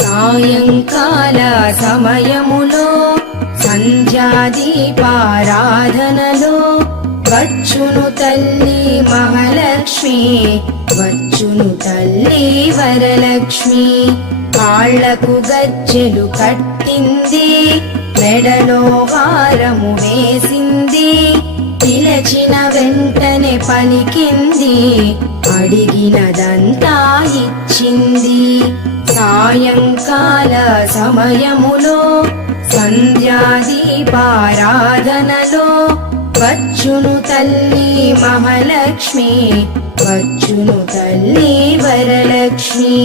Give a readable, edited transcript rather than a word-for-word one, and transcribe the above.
సాయంకాల సమయములో సంధ్యాదీపారాధనలో వచ్చును తల్లి మహాలక్ష్మి, వచ్చును తల్లి వరలక్ష్మి. కాళ్లకు గజ్జెలు కట్టింది, మెడలో హారము వేసింది, పిలచిన వెంటనే పలికింది, అడిగినదంతా ఇచ్చింది. సాయంకాల సమయములో సంధ్యాదీపారాధనలో వచ్చును తల్లి మహాలక్ష్మి, వచ్చును తల్లి వరలక్ష్మి.